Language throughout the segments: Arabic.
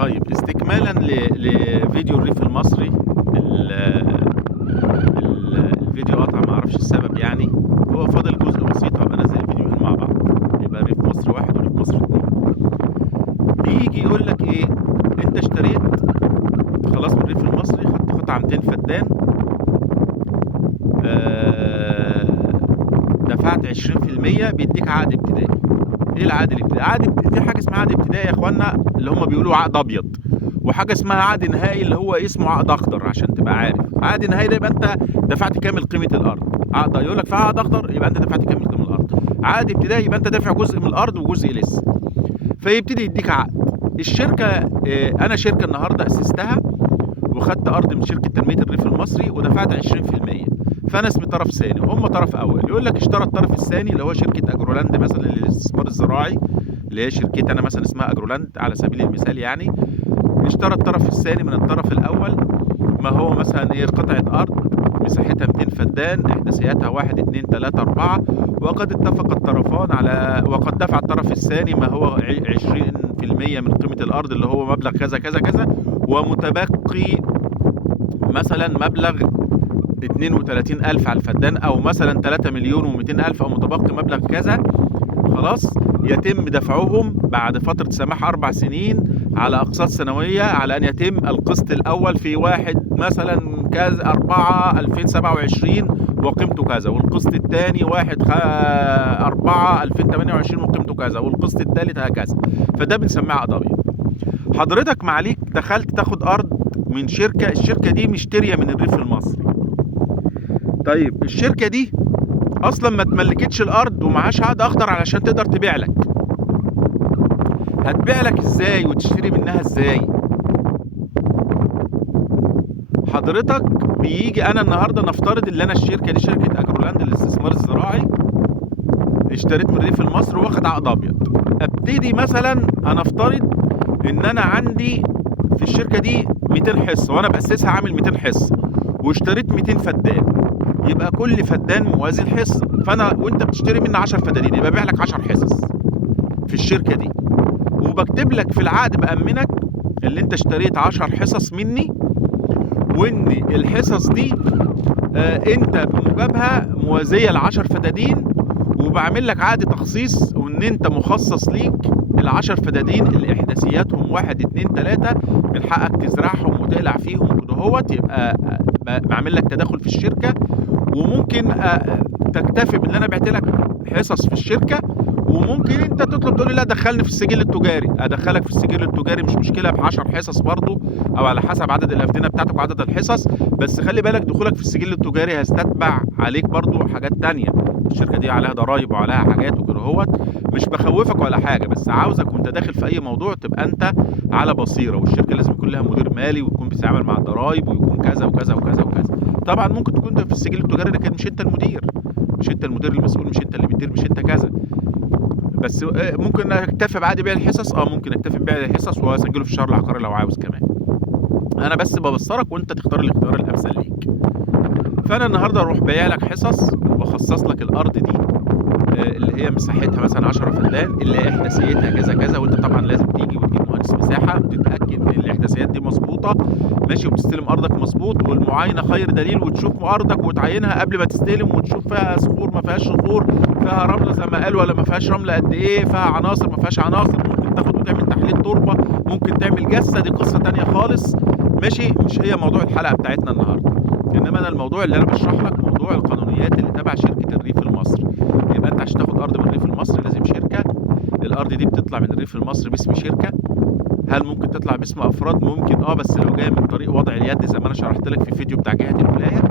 طيب استكمالا لفيديو الريف المصري. الفيديو قطع، ما اعرفش السبب يعني. هو فاضل جزء بسيط هبقى انزل الفيديوهين مع بعض، يبقى ريف مصر واحد وريف مصر اتنين. بيجي يقول لك ايه؟ انت اشتريت خلاص من الريف المصري، خدت قطعه 200 فدان، دفعت 20%، بيديك عقد ابتدائي. ايه العقد الابتدائي؟ في حاجه اسمها عقد ابتدائي يا اخوانا، اللي هم بيقولوا عقد ابيض، وحاجه اسمها عقد نهائي اللي هو اسمه عقد اخضر. عشان تبقى عارف، عقد نهائي ده يبقى انت دفعت كامل قيمه الارض. عقد يقول لك في عقد اخضر يبقى انت دفعت كامل قيمه الارض. عقد ابتدائي يبقى انت دافع جزء من الارض وجزء لسه، فيبتدي يديك عقد. الشركه انا شركه النهارده اسستها وخدت ارض من شركه تنميه الريف المصري ودفعت 20%، فانا اسمي طرف ثاني وهم طرف اول. يقول لك اشترى الطرف الثاني اللي هو شركه اجرولاند مثلا للاستثمار الزراعي، اللي هي شركتي انا مثلا اسمها اجرولاند على سبيل المثال يعني. اشترى الطرف الثاني من الطرف الاول، ما هو مثلا ايه، قطعه ارض مساحتها 200 فدان، احداثياتها 1 2 3 4، وقد اتفق الطرفان على، وقد دفع الطرف الثاني ما هو 20% من قيمه الارض اللي هو مبلغ كذا كذا كذا، ومتبقي مثلا مبلغ 32,000 على الفدان، او مثلا 3,200,000 او متبقي مبلغ كذا. خلاص يتم دفعهم بعد فترة سماح 4 سنين على أقساط سنوية، على أن يتم القسط الأول في 1 مثلا كذا 4/2027 وقيمته كذا، والقسط الثاني 1/4/2028 وقيمته كذا، والقسط الثالث هكذا. فده بنسميه عقد أبيض. حضرتك معليك دخلت تاخد أرض من شركة، الشركة دي مشترية من الريف المصري. طيب الشركة دي اصلا ما تملكتش الارض ومعهاش عقد اخضر علشان تقدر تبيع لك. هتبيع لك ازاي وتشتري منها ازاي؟ حضرتك بيجي انا النهارده نفترض ان انا الشركه دي شركه اجرولاند للاستثمار الزراعي، اشتريت من الريف المصري واخد عقد ابيض. ابتدي مثلا انا افترض ان انا عندي في الشركه دي 200 حصه وانا باسسها عامل 200 حصه، واشتريت 200 فدان، يبقى كل فدان موازي الحصه. فانا وانت بتشتري مني 10 فدانين يبقى بيع لك 10 حصص في الشركه دي، وبكتب لك في العقد بامنك اللي انت اشتريت 10 حصص مني، وان الحصص دي انت بموجبها موازيه ل10 فدادين، وبعمل لك عقد تخصيص وان انت مخصص ليك ال10 فدادين اللي احداثياتهم 1 2 3 من حقك تزرعهم وتقلع فيهم كده هوت. يبقى بعمل لك تداخل في الشركه، وممكن تكتفي بان انا بعت لك حصص في الشركه، وممكن انت تطلب تقول لي لا دخلني في السجل التجاري، ادخلك في السجل التجاري مش مشكله ب10 حصص برضو، او على حسب عدد الافدنه بتاعتك وعدد الحصص. بس خلي بالك دخولك في السجل التجاري هيستتبع عليك برضو حاجات تانية. الشركه دي عليها ضرايب وعليها حاجات وكده هوت. مش بخوفك ولا حاجه، بس عاوزك وانت داخل في اي موضوع تبقى انت على بصيره، والشركه لازم يكون لها مدير مالي ويكون بيتعامل مع الضرايب ويكون كذا وكذا وكذا وكذا. طبعا ممكن تكون في السجل التجاري لكن مش انت المدير، مش انت المدير المسؤول، مش انت اللي بتدير، مش انت كذا. بس ممكن اكتفي بعد بيع الحصص، ممكن اكتفي ببيع الحصص واسجله في الشهر العقاري لو عاوز كمان. انا بس ببصرك وانت تختار الاختيار الامثل ليك. فانا النهارده اروح بايع لك حصص وبخصص لك الارض دي اللي هي مساحتها مثلا 10 فدان، اللي احداثيتها كذا كذا، وانت طبعا لازم تيجي وتجيب مهندس مساحه وتتاكد ان الاحداثيات دي مظبوطه ماشي، وبتستلم ارضك مظبوط، والمعاينه خير دليل، وتشوف ارضك وتعاينها قبل ما تستلم، وتشوف فيها صخور ما فيهاش صخور، فيها رمله زي ما قال ولا ما فيهاش رمله قد ايه، فيها عناصر ما فيهاش عناصر، ممكن تاخد وتعمل تحليل تربه، ممكن تعمل جسه، دي قصه ثانيه خالص ماشي. مش هي موضوع الحلقه بتاعتنا النهارده، انما انا الموضوع اللي انا بشرح لك موضوع القانونيات اللي تبع شركه الريف المصري. يبقى انت عشان تاخد ارض من الريف المصري لازم شركه، الارض دي بتطلع من الريف المصري باسم شركه. هل ممكن تطلع باسم افراد؟ ممكن بس لو جايه من طريق وضع اليد زي ما انا شرحت لك في الفيديو بتاع جهه الولايه.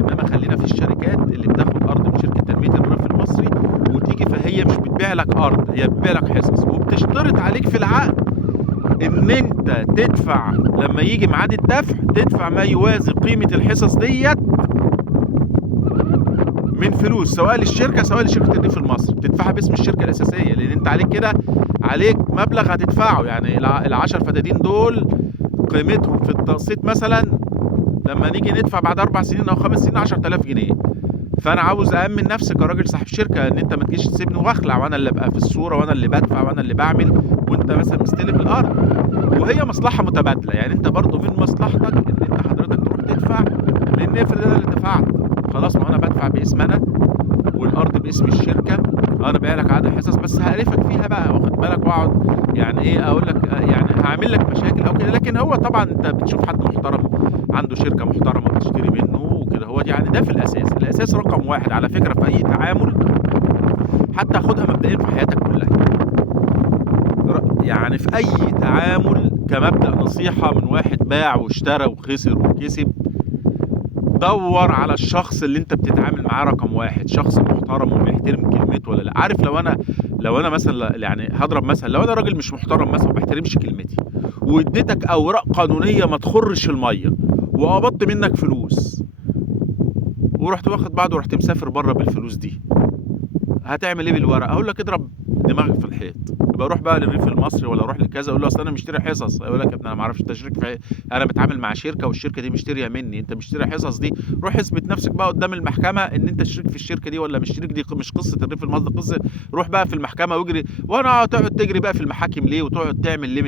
انما خلينا في الشركات اللي بتاخد ارض من شركه تنميه الريف المصري وتيجي، فهي مش بتبيع لك ارض، هي بتبيع لك حصص، وبتشترط عليك في العقد ان انت تدفع لما يجي ميعاد الدفع تدفع ما يوازي قيمه الحصص ديت من فلوس، سواء للشركه سواء لشركه الريف المصري، تدفعها باسم الشركه الاساسيه، لان انت عليك كده، عليك مبلغ هتدفعه. يعني ال10 فدادين دول قيمتهم في التقسيط مثلا لما نيجي ندفع بعد 4 سنين او 5 سنين 10,000 جنيه، فانا عاوز أأمن نفسي كراجل صاحب شركة، ان انت ما تجيش تسيبني واخلع، وانا اللي ابقى في الصورة، وانا اللي بدفع، وانا اللي بعمل، وانت مثلا مستلم الارض. وهي مصلحة متبادلة، يعني انت برضو من مصلحتك ان انت حضرتك تروح تدفع، لان افرض انا اللي دفعت، خلاص ما انا بدفع باسم انا، والارض باسم الشركة، انا بايع لك عقد حصص، بس هقرفك فيها بقى، واخد بالك، واقعد يعني ايه اقول لك يعني هعمل لك مشاكل او كده. لكن هو طبعا انت بتشوف حد محترم عنده شركة محترمة بتشتري منه وكده، هو يعني ده في الاساس رقم واحد على فكرة في اي تعامل، حتى خدها مبدئيا في حياتك كلها. يعني في اي تعامل كمبدأ نصيحة من واحد باع واشترى وخسر وكسب، دور على الشخص اللي انت بتتعامل معاه رقم واحد، شخص محترم وبيحترم كلمته ولا لا. عارف لو انا مثلا يعني هضرب مثلا، لو انا راجل مش محترم مثلا وما بحترمش كلمتي، واديتك اوراق قانونيه ما تخرش الميه، وقبضت منك فلوس، ورحت واخد بعض ورحت مسافر بره بالفلوس دي، هتعمل ايه بالورق؟ اقول لك اضرب دماغك في الحيط. يبقى اروح بقى للريف المصري ولا اروح لكذا، اقول له اصل انا مشتري حصص، يقول لك يا ابني انا ما اعرفش انت شريك في انا بتعامل مع شركه والشركه دي مشتريه مني، انت مشتري حصص دي، روح اثبت نفسك بقى قدام المحكمه ان انت شريك في الشركه دي ولا مش شريك. دي مش قصه الريف المصري، قصه روح بقى في المحكمه واجري، وانا تقعد تجري بقى في المحاكم ليه وتقعد تعمل ليه